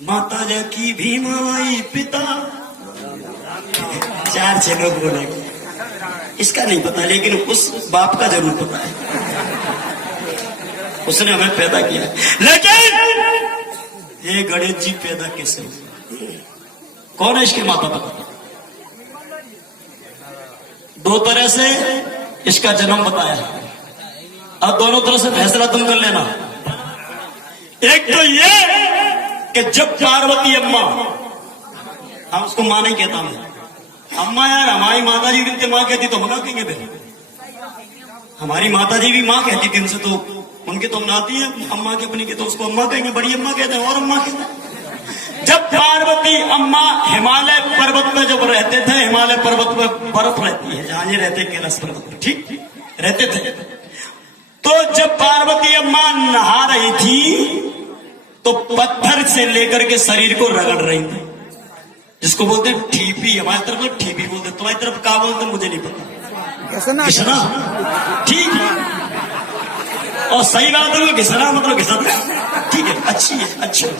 माता जा की भीमाई पिता, चार छह लोग बोलेंगे। इसका नहीं पता, लेकिन उस बाप का जरूर पता है, उसने हमें पैदा किया। लेकिन ये गणेश जी पैदा कैसे हुए, कौन है इसके माता पिता? दो तरह से इसका जन्म बताया। अब दोनों तरह से फैसला तुम कर लेना। एक तो ये कि जब पार्वती अम्मा, हम उसको मां नहीं कहता मैं, अम्मा यार हमारी माता जी भी मां कहती तो हम ना कहेंगे फिर, हमारी माता जी भी मां कहती थी, उनसे तो उनके तो हम नाती है, अम्मा की अपनी के तो उसको अम्मा कहेंगे, बड़ी अम्मा कहते हैं और अम्मा कहते हैं। जब पार्वती अम्मा हिमालय पर्वत में जब रहते थे, हिमालय पर्वत में बर्फ रहती है जहां ये रहते कैलाश पर्वत में, ठीक रहते थे, तो जब पार्वती अम्मा नहा रही थी तो पत्थर से लेकर के शरीर को रगड़ रही थी, जिसको बोलते ठीपी, हमारी तरफ ठीपी बोलते, तुम्हारी तरफ क्या बोलते मुझे नहीं पता, घिसना, ठीक है, और सही बात है घिसना मतलब घिसना, ठीक है, अच्छी है, अच्छी है।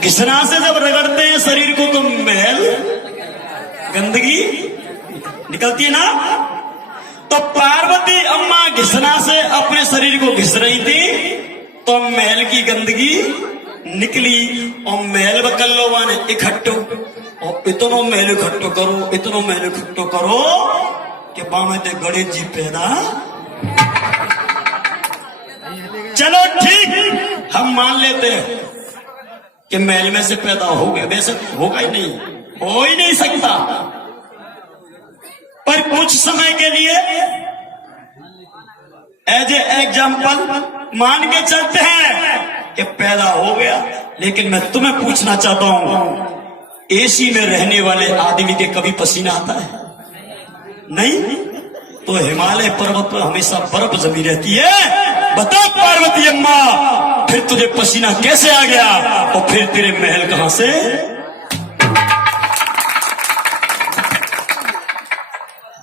घिसना से जब रगड़ते हैं शरीर को तो मैल गंदगी निकलती है ना, तो पार्वती अम्मा घिसना से अपने शरीर को घिस रही थी तो मैल की गंदगी निकली, और मैल बकल्लो ने इकट्ठो, और इतनो मैल इकट्ठो करो, इतनो मैल इकट्ठो करो कि बामे ते गणेश जी पैदा। चलो ठीक, हम मान लेते हैं कि मैल में से पैदा हो गया, वैसे होगा ही नहीं, हो ही नहीं सकता, पर कुछ समय के लिए एज ए एग्जाम्पल मान के चलते हैं कि पैदा हो गया। लेकिन मैं तुम्हें पूछना चाहता हूं, एसी में रहने वाले आदमी के कभी पसीना आता है? नहीं, तो हिमालय पर्वत पर हमेशा बर्फ जमी रहती है। बता पार्वती अम्मा, फिर तुझे पसीना कैसे आ गया, और फिर तेरे महल कहां से?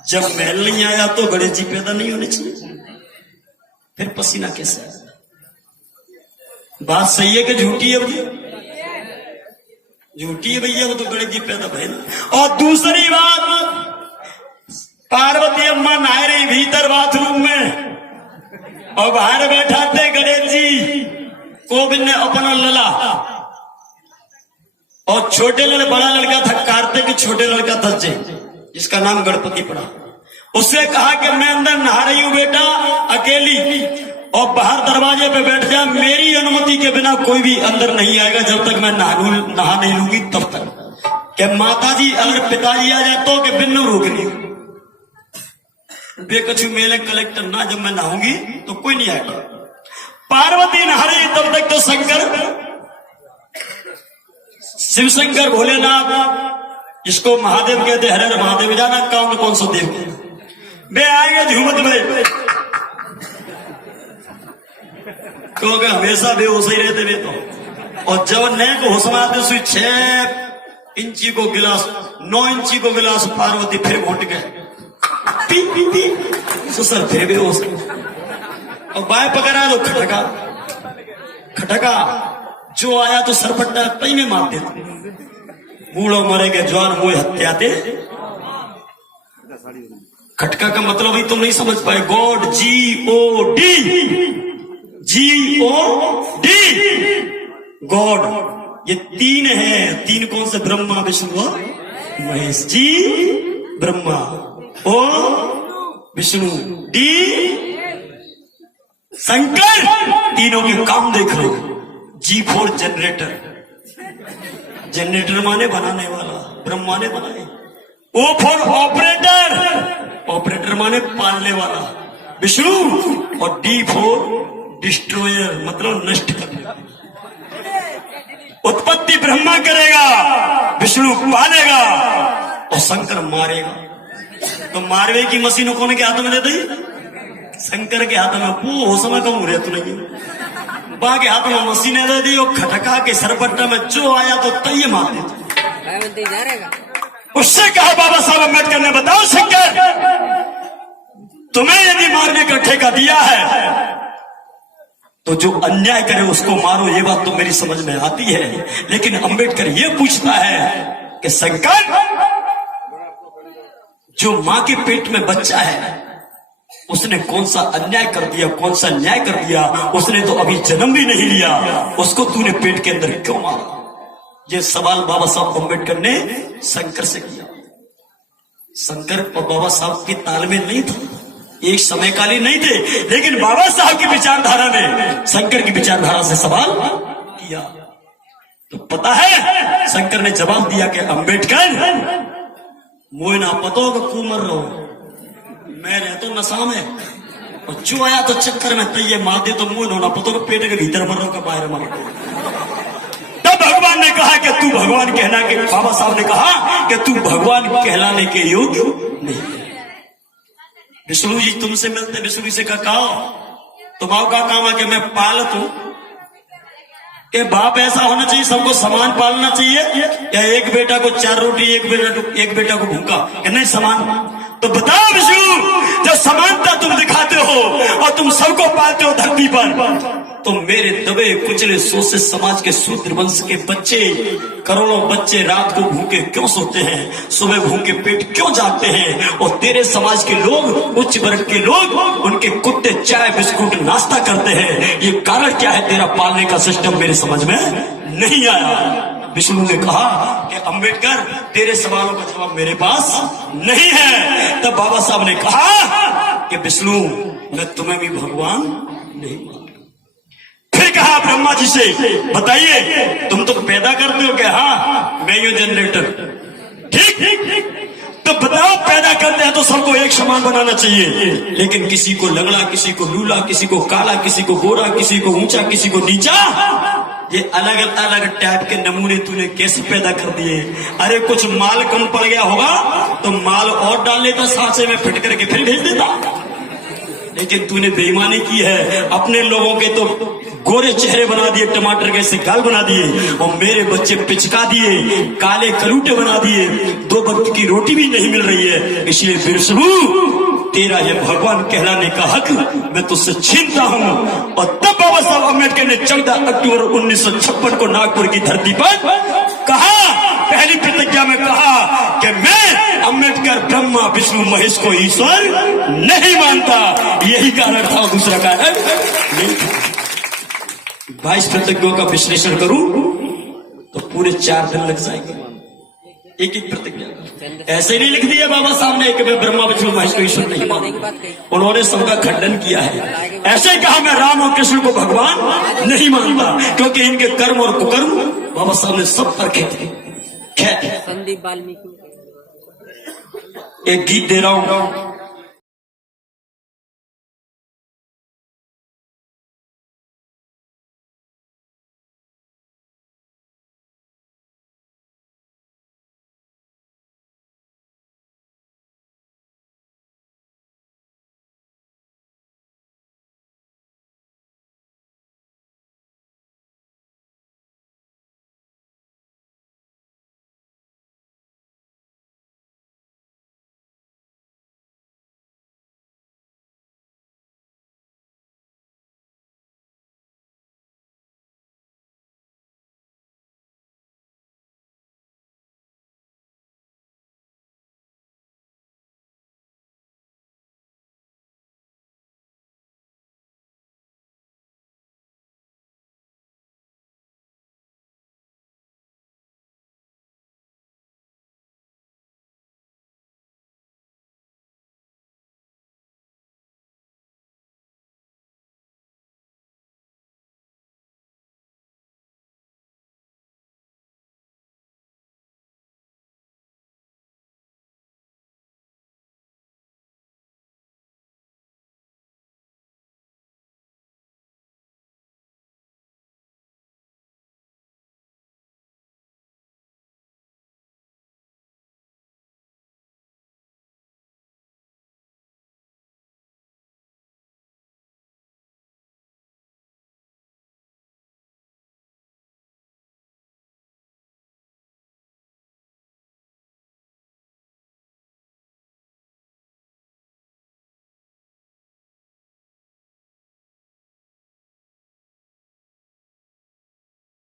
जब महल नहीं आया तो गणेश जी पैदा नहीं होने चाहिए, फिर पसीना कैसे? बात सही है कि झूठी है भैया? झूठी है भैया, वो तो गणेश जी पैदा भय। और दूसरी बात, पार्वती अम्मा नहा रही भीतर बाथरूम में, और बाहर बैठा थे गणेश जी, कोविंद ने अपना लला, और छोटे लड़का, बड़ा लड़का था कार्तिक, छोटे लड़का था जय, जिसका नाम गणपति पड़ा। उससे कहा कि मैं अंदर नहा रही हूं बेटा अकेली, और बाहर दरवाजे पे बैठ जा, मेरी अनुमति के बिना कोई भी अंदर नहीं आएगा जब तक मैं नहा नहीं लूंगी तब तक। कि माता जी अगर पिताजी आ जाए तो कि बिन्नू रोकनी, बेकछु मेले कलेक्टर ना, जब मैं नहाऊंगी तो कोई नहीं आएगा। पार्वती नहा रही तब तक तो शंकर, शिव शंकर भोलेनाथ, जिसको महादेव कहते, हरे हरे महादेव, जाना कौन सा देव, वे आएंगे झूमत में, क्योंकि हमेशा बेहोश ही रहते वे तो। और जब नए को होश में आते 6 इंची को गिलास, 9 इंची को गिलास पार्वती फिर घोट गए, पी पी पी, ससुर फिर बेहोश, और बाय पकड़ा तो खटका खटका, जो आया तो सरपट्टा कई में मार देते, बूढ़ो मरेगे जवान मुझे हत्याते। खटका का मतलब ही तुम नहीं समझ पाए, गॉड, GOD, GOD, गॉड, ये 3 है। 3 कौन से? ब्रह्मा विष्णु और महेश। जी ब्रह्मा, ओ विष्णु, डी शंकर, तीनों के काम देख लो। G4 जनरेटर, जनरेटर माने बनाने वाला, ब्रह्मा ने बनाए। O4 ऑपरेटर, ऑपरेटर माने पालने वाला विष्णु, और D4 डिस्ट्रॉयर मतलब नष्ट करने। उत्पत्ति ब्रह्मा करेगा, विष्णु पालेगा, और शंकर मारेगा। तो मारवे की मशीन कौन के हाथ में दे दी? शंकर के हाथ में। वो हो समय कम हो रहा तो नहीं, बा के हाथ में मशीनें दे दी, और खटका के सरपट्टा में जो आया तो तय मार देता। उससे कहा बाबा साहब अम्बेडकर ने, बताओ शंकर, तुम्हें यदि मारने का ठेका दिया है तो जो अन्याय करे उसको मारो, ये बात तो मेरी समझ में आती है। लेकिन अंबेडकर ये पूछता है कि शंकर, जो मां के पेट में बच्चा है उसने कौन सा अन्याय कर दिया, कौन सा न्याय कर दिया? उसने तो अभी जन्म भी नहीं लिया, उसको तूने पेट के अंदर क्यों मारा? ये सवाल बाबा साहब अम्बेडकर ने शंकर से किया। शंकर और बाबा साहब की तालमेल नहीं था, एक समयकालीन नहीं थे, लेकिन बाबा साहब की विचारधारा ने शंकर की विचारधारा से सवाल किया। तो पता है शंकर ने जवाब दिया कि अम्बेडकर, मोए ना पतो कि कू मर रहो, मैं रहता तो नशा में, और जो आया तो चक्कर में तय मार दे तो मुंह ना पतो कि पेट के भीतर मर रहो कि बाहर मर रहो। तब भगवान ने कहा कि तू भगवान कहना के, बाबा साहब ने कहा कि तू भगवान कहलाने के योग्य नहीं। विष्णु जी तुमसे मिलते, विष्णु जी से कहा तुम्हारा का काम है कि मैं पालत हूं, कि बाप ऐसा होना चाहिए सबको समान पालना चाहिए, या एक बेटा को 4 रोटी एक बेटा को भूखा, नहीं समान? तो बताओ विष्णु, जब समानता तुम दिखाते हो और तुम सबको पालते हो धरती पर, तो मेरे दबे कुचले शोषित समाज के शूद्र वंश के बच्चे, करोड़ों बच्चे रात को भूखे क्यों सोते हैं, सुबह भूखे पेट क्यों जागते हैं? और तेरे समाज के लोग, उच्च वर्ग के लोग, उनके कुत्ते चाय बिस्कुट नाश्ता करते हैं। ये कारण क्या है? तेरा पालने का सिस्टम मेरे समझ में नहीं आया। विष्णु ने कहा कि अम्बेडकर, तेरे सवालों का जवाब मेरे पास नहीं है। तब बाबा साहब ने कहा कि विष्णु, मैं तुम्हें भी भगवान नहीं मानता। फिर कहा ब्रह्मा जी से, बताइए तुम तो पैदा करते हो क्या? हाँ, मैं हूं जनरेटर। ठीक, तो बताओ पैदा करते हैं तो सबको एक समान बनाना चाहिए, लेकिन किसी को लंगड़ा, किसी को लूला, किसी को काला, किसी को गोरा, किसी को ऊंचा, किसी को नीचा, ये अलग अलग टाइप के नमूने तूने कैसे पैदा कर दिए? अरे कुछ माल कम पड़ गया होगा तो माल और डाल लेता सांचे में फिट करके फिर भेज देता, लेकिन तूने बेईमानी की है। अपने लोगों के तो गोरे चेहरे बना दिए, टमाटर के से गाल बना दिए, और मेरे बच्चे पिचका दिए, काले कलूटे बना दिए, 2 वक्त की रोटी भी नहीं मिल रही है। इसलिए विष्णु, तेरा ये भगवान कहलाने का हक मैं तुझसे छीनता हूं। और तब बाबा साहब अम्बेडकर ने 14 अक्टूबर 1956 को नागपुर की धरती पर कहा, पहली प्रतिज्ञा में कहा कि मैं अम्बेडकर ब्रह्मा विष्णु महेश को ईश्वर नहीं मानता। यही कारण था, दूसरा कारण नहीं था। 22 प्रतिज्ञाओं का विश्लेषण करूं तो पूरे 4 दिन लग जाएंगे, एक एक प्रतिज्ञा। ऐसे नहीं लिख दिया बाबा साहब ने कि मैं ब्रह्मा विष्णु महेश को ईश्वर नहीं मानता, उन्होंने सबका खंडन किया है। ऐसे कहा मैं राम और कृष्ण को भगवान नहीं मानता, क्योंकि इनके कर्म और कुकर्म बाबा साहब ने सब परखे थे। खैर, एक गीत दे रहा हूं,